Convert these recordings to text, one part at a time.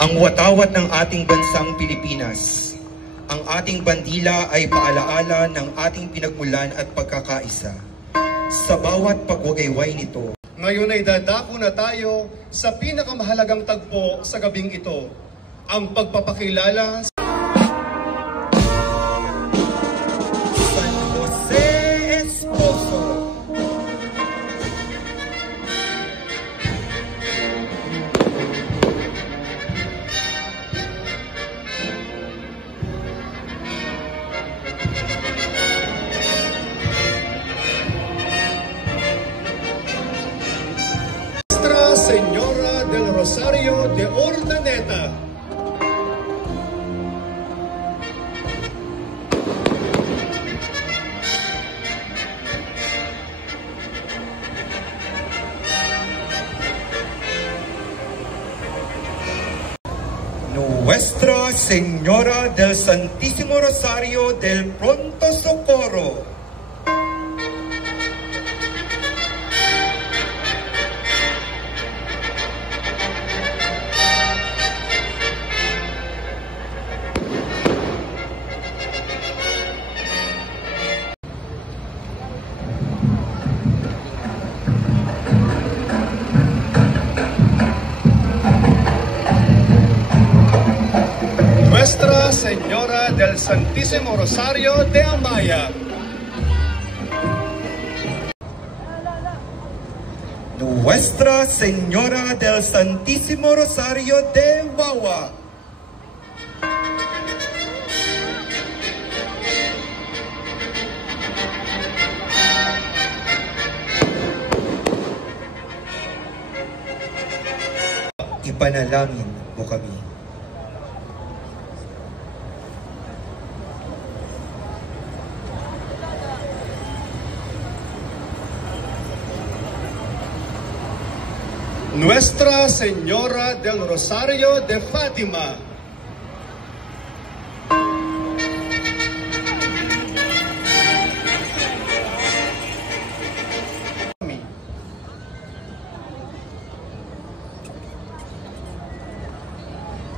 ang watawat ng ating bansang Pilipinas. Ang ating bandila ay paalaala ng ating pinagmulan at pagkakaisa. Sa bawat pagwagayway nito, ngayon ay dadako na tayo sa pinakamahalagang tagpo sa gabing ito, ang pagpapakilala sa San Jose Esposo. Señora del Rosario de Urdaneta. Nuestra Señora del Santísimo Rosario del Pronto Socorro. Nuestra Señora del Santísimo Rosario de Amaya. Nuestra Señora del Santísimo Rosario de Wawa. Ipanalangin mo kami. Nuestra Señora del Rosario de Fátima.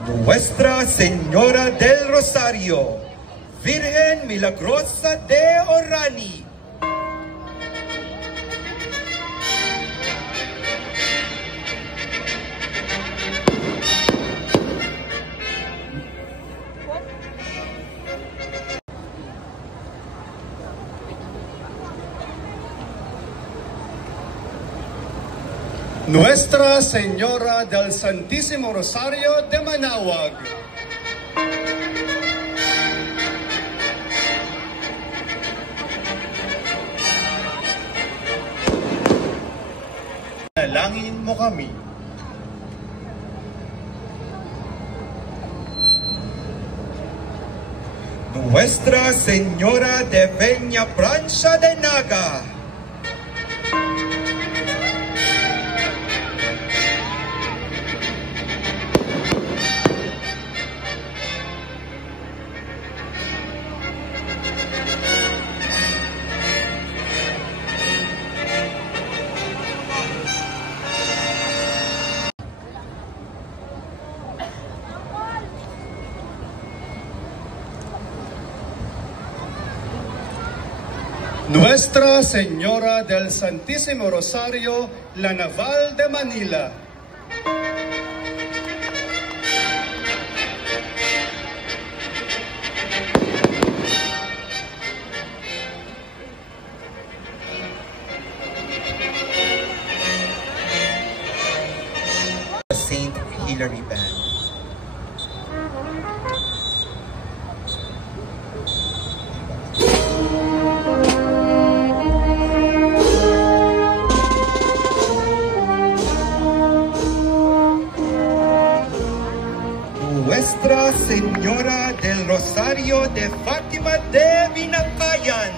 Nuestra Señora del Rosario, Virgen Milagrosa de Orani. Nuestra Señora del Santísimo Rosario de Manaoag. Dalangin mo kami. Nuestra Señora de Peña Francia de Naga. Nuestra Señora del Santísimo Rosario, La Naval de Manila. Saint Hilary Band. Nuestra Señora del Rosario de Fátima de Binakayan.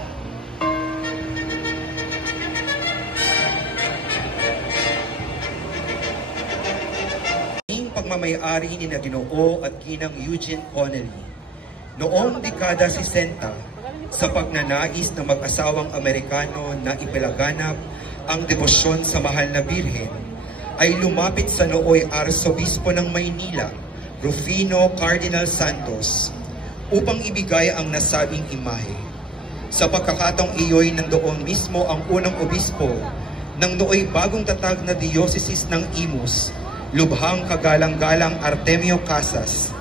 Ang pagmamayari ni Ginoo at Ginang Eugene Connelly noong dekada 60 sa pagnanais ng mag-asawang Amerikano na ipalaganap ang debosyon sa mahal na Birhen, ay lumapit sa nooy Arsobispo ng Maynila, Rufino Cardinal Santos upang ibigay ang nasabing imahe. Sa pagkakataong iyo'y nandoon mismo ang unang obispo ng nooy bagong tatag na Diocese ng Imus, Lubhang Kagalang-galang Artemio Casas,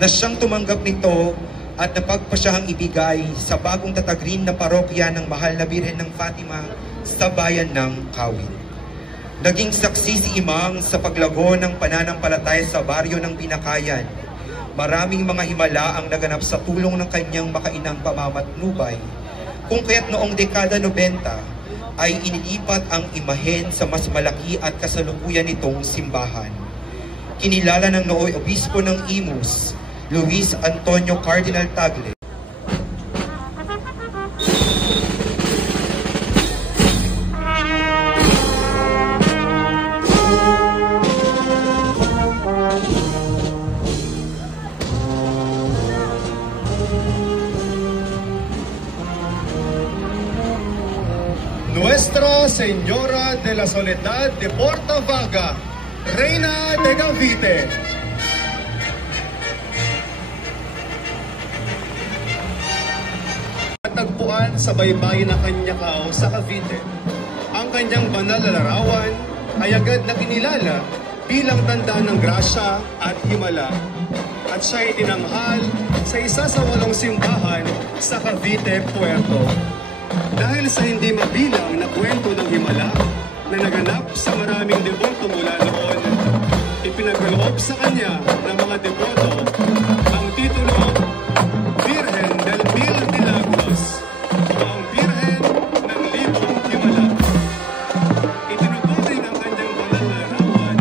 na siyang tumanggap nito at napagpasyahang ibigay sa bagong tatag rin na parokya ng Mahal na Birhen ng Fatima sa bayan ng Kawit. Naging saksi si Imang sa paglago ng pananampalataya sa baryo ng Binakayan. Maraming mga himala ang naganap sa tulong ng kanyang makainang pamamatnubay, kung kaya't noong dekada 90 ay inilipat ang imahen sa mas malaki at kasalukuyan nitong simbahan. Kinilala ng nooy obispo ng Imus, Luis Antonio Cardinal Tagle, Nuestra Señora de la Soledad de Portavaga, Reina de Cavite. Tagpuan sa baybayin ng Kanyakao sa Cavite. Ang kanyang banal na larawan ay agad na kinilala bilang tanda ng grasya at himala. At siya ay tinanghal sa isa sa 8 simbahan sa Cavite, Puerto. Dahil sa hindi mabilang na kwento ng himala na naganap sa maraming deboto mula noon, ipinagkaloob sa kanya ng mga deboto ang titulo Virgen del Mil Milagros o ang Virgen ng Libong Himala. Itinuturo rin ang kanyang banal na larawan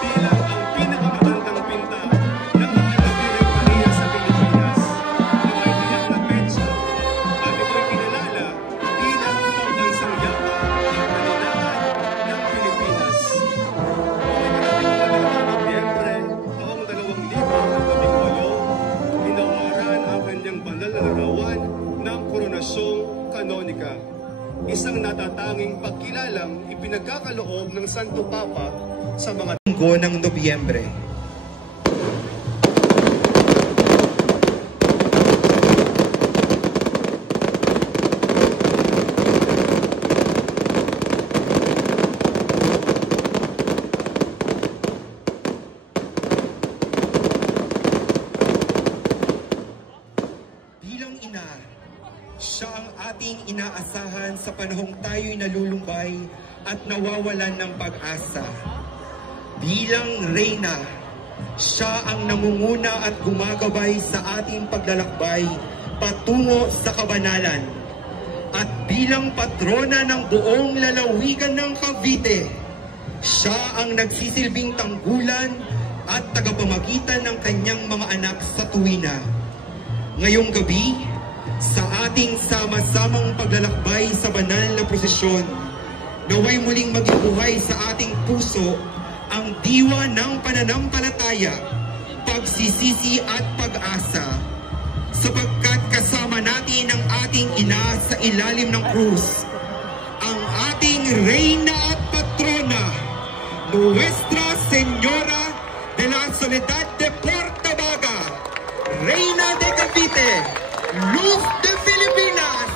bilang ang pinakamatandang pinta ng Mahal na Birhen Maria sa Pilipinas na may tiyak na petsa at ito'y kinilala bilang pambansang yapa ng kalinangan ng Pilipinas. Nobyembre, taong 2018, inaumaran ang kanyang banal na larawan ng Koronasyong Kanonika. Isang natatanging pagkilalang ipinagkakaloob ng Santo Papa sa mga linggo ng Nobyembre. Bilang ina, siya ang ating inaasahan sa panahong tayo'y nalulumbay at nawawalan ng pag-asa. Bilang reyna, siya ang nangunguna at gumagabay sa ating paglalakbay patungo sa kabanalan. At bilang patrona ng buong lalawigan ng Cavite, siya ang nagsisilbing tanggulan at tagapamagitan ng kanyang mga anak sa tuwina. Ngayong gabi, sa ating sama-samang paglalakbay sa banal na prosesyon, naway muling maging buhay sa ating puso ang diwa ng pananampalataya, pagsisisi at pag-asa, sapagkat kasama natin ang ating ina sa ilalim ng krus, ang ating reyna at patrona, Nuestra Señora de la Soledad de Portavaga, Reina de Cavite, Luz de Filipinas.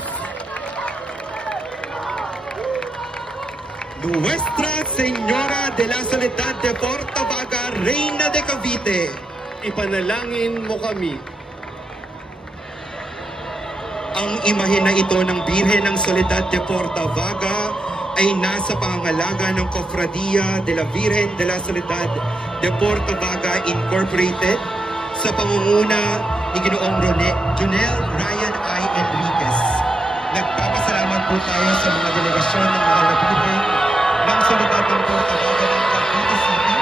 Nuestra Señora de la Soledad de Portavaga, Reina de Cavite, ipanalangin mo kami. Ang imahe na ito ng Birhen ng Soledad de Portavaga ay nasa pangangalaga ng Cofradia de la Virgen de la Soledad de Portavaga Incorporated sa pangunguna ni Ginoong Jonel Ryan I. Enriquez. Nagpapasalamat po tayo sa mga delegasyon ng mga Birhen ng Soledad de Portavaga ng Cavite City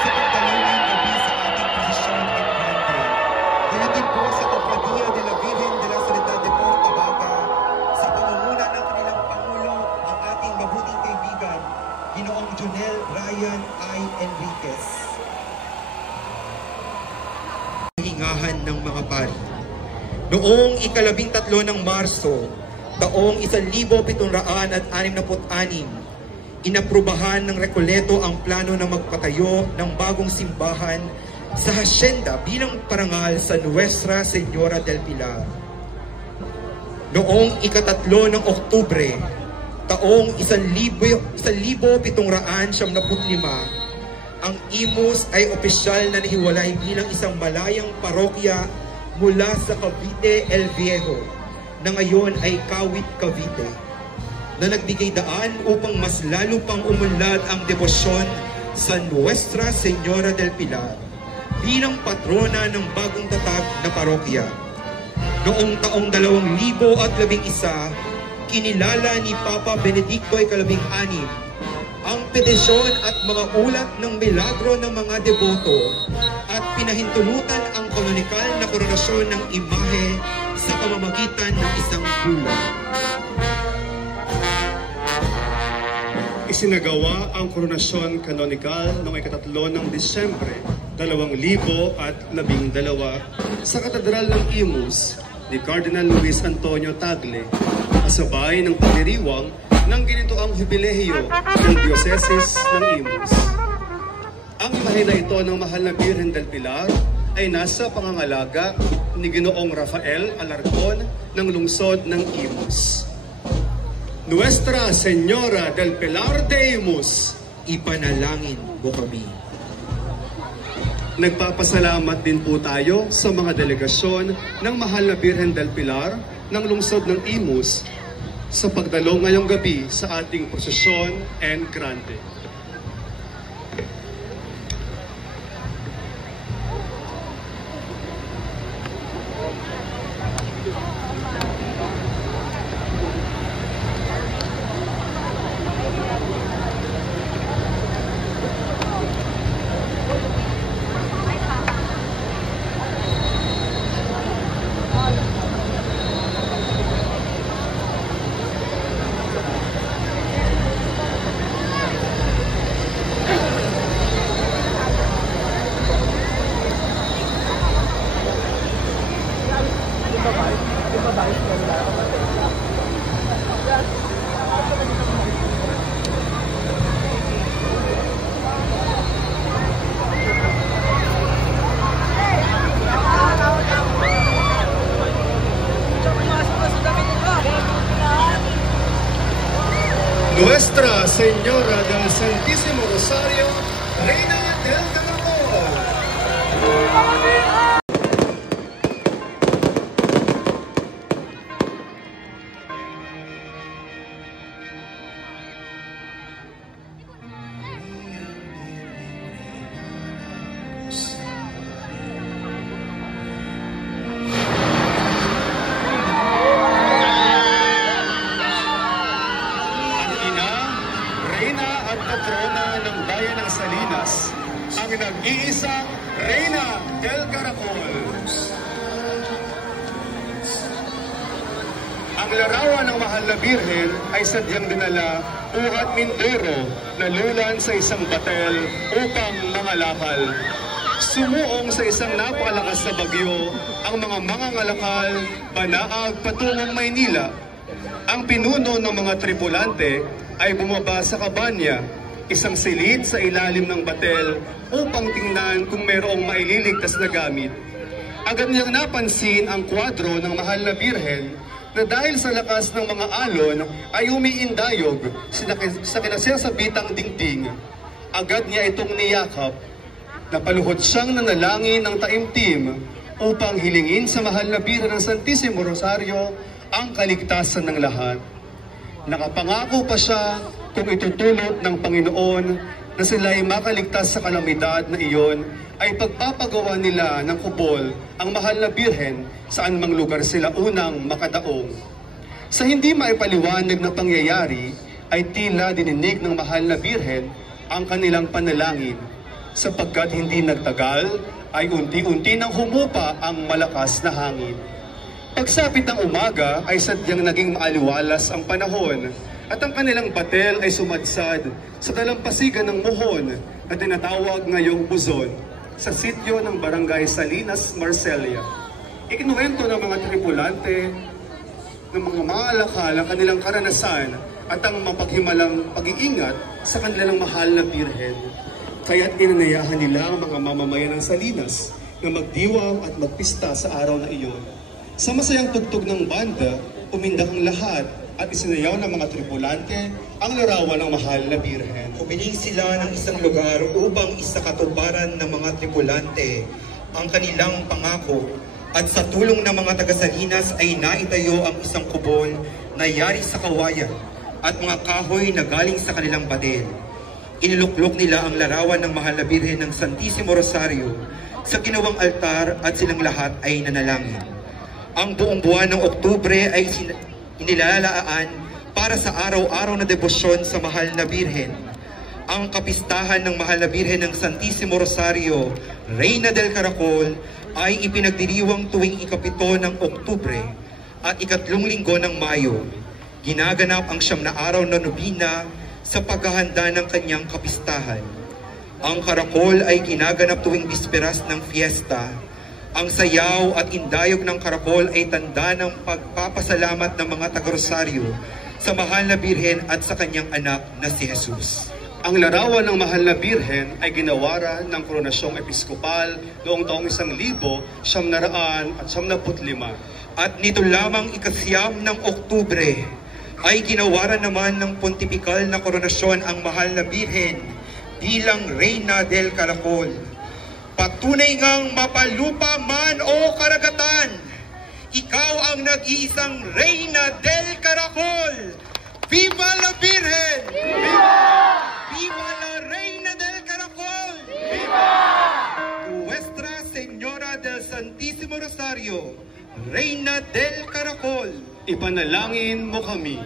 sa pagdalaw ng gabi sa ating posisyon at country. Kaya din po sa Cofradia de la Virgen de la Soledad de Portavaga sa pangunguna ng kanilang Pangulo, ang ating mabuting kaibigan, Ginoong Jonel Ryan I. Enriquez. Hingahan ng mga pari. Noong 13 ng Marso, taong 1766, inaprubahan ng Recoleto ang plano na magpatayo ng bagong simbahan sa hacienda bilang parangal sa Nuestra Señora del Pilar. Noong ika-3 ng Oktubre, taong 1775, ang Imus ay opisyal na nahiwalay bilang isang malayang parokya mula sa Cavite El Viejo, na ngayon ay Kawit, Cavite, na nagbigay daan upang mas lalo pang umunlad ang debosyon sa Nuestra Señora del Pilar bilang patrona ng bagong tatag na parokya. Noong taong 2011, kinilala ni Papa Benedicto XVI ang petisyon at mga ulat ng milagro ng mga deboto at pinahintulutan ang kanonikal na koronasyon ng imahe sa pamamagitan ng isang bulan. Isinagawa ang koronasyon kanonikal noong ika-3 ng Disyembre 2012 sa Katedral ng Imus ni Cardinal Luis Antonio Tagle, kasabay ng pagdiriwang ng ginitoang jubileyo ng Dioceses ng Imus. Ang imahe na ito ng Mahal na Birhen del Pilar ay nasa pangangalaga ni Ginoong Rafael Alarcon ng lungsod ng Imus. Nuestra Señora del Pilar de Imus, Ipanalangin mo kami. Nagpapasalamat din po tayo sa mga delegasyon ng Mahal na Birhen del Pilar ng lungsod ng Imus sa pagdalo ngayong gabi sa ating prosesyon and grande. Nuestra Señora del Santísimo Rosario, Reina del Caracol. Ang nag-iisang Reina del Caracol. Ang larawan ng Mahal na Birhen ay sadyang dinala uhat Mindoro na lulan sa isang batel upang mangalakal. Sumuong sa isang napakalakas na bagyo ang mga mangangalakal banaag patungong Maynila. Ang pinuno ng mga tripulante ay bumaba sa kabanya, isang silid sa ilalim ng batel upang tingnan kung mayroong maililigtas na gamit. Agad niyang napansin ang kwadro ng Mahal na Birhen na dahil sa lakas ng mga alon ay umiindayog sa kinasasabitang dingding. Agad niya itong niyakap. Napaluhod siyang nanalangin ng taimtim upang hilingin sa Mahal na Birhen ng Santísimo Rosario ang kaligtasan ng lahat. Nakapangako pa siya kung itutulot ng Panginoon na sila'y makaligtas sa kalamidad na iyon, ay pagpapagawa nila ng kubol ang Mahal na Birhen saan mang lugar sila unang makadaong. Sa hindi maipaliwanag na pangyayari, ay tila dininig ng Mahal na Birhen ang kanilang panalangin, sapagkat hindi nagtagal ay unti-unti nang humupa ang malakas na hangin. Pagsapit ng umaga ay sadyang naging maaliwalas ang panahon, at ang kanilang batel ay sumadsad sa dalampasigan ng Mohon na tinatawag ngayong Buzon, sa sityo ng Barangay Salinas, Marcelia. Ikinuwento ng mga tripulante ng mga maalakal ang kanilang karanasan at ang mapaghimalang pag-iingat sa kanilang Mahal na Birhen. Kaya't inanayahan nila ang mga mamamayan ng Salinas na magdiwang at magpista sa araw na iyon. Sa masayang tugtog ng banda, umindak ang lahat at isinayaw ng mga tripulante ang larawan ng mahal na Birhen. Humiling sila ng isang lugar upang isakatuparan ng mga tripulante ang kanilang pangako, at sa tulong ng mga taga-Salinas ay naitayo ang isang kubol na yari sa kawayan at mga kahoy na galing sa kanilang batil. Iniluklok nila ang larawan ng mahal na Birhen ng Santissimo Rosario sa ginawang altar at silang lahat ay nanalangin. Ang buong buwan ng Oktubre ay inilalaan para sa araw-araw na debosyon sa mahal na Birhen. Ang kapistahan ng mahal na Birhen ng Santissimo Rosario, Reyna del Caracol, ay ipinagdiriwang tuwing ika-7 ng Oktubre at ika-3 linggo ng Mayo. Ginaganap ang 9 na araw na nobina sa paghahanda ng kanyang kapistahan. Ang karakol ay ginaganap tuwing bisperas ng fiesta. Ang sayaw at indayog ng karakol ay tanda ng pagpapasalamat ng mga taga-Rosario sa mahal na Birhen at sa kanyang anak na si Jesus. Ang larawan ng mahal na Birhen ay ginawaran ng Koronasyong Episkopal noong taong 1975. At nito lamang ika-9 ng Oktubre ay ginawaran naman ng pontifikal na koronasyon ang mahal na Birhen bilang Reyna del Caracol. Patunay ngang mapalupa man o karagatan, ikaw ang nag-iisang Reyna del Caracol! Viva la Virgen! Viva! Viva la Reina del Caracol! Viva! Nuestra Señora del Santissimo Rosario, Reina del Caracol, Ipanalangin mo kami.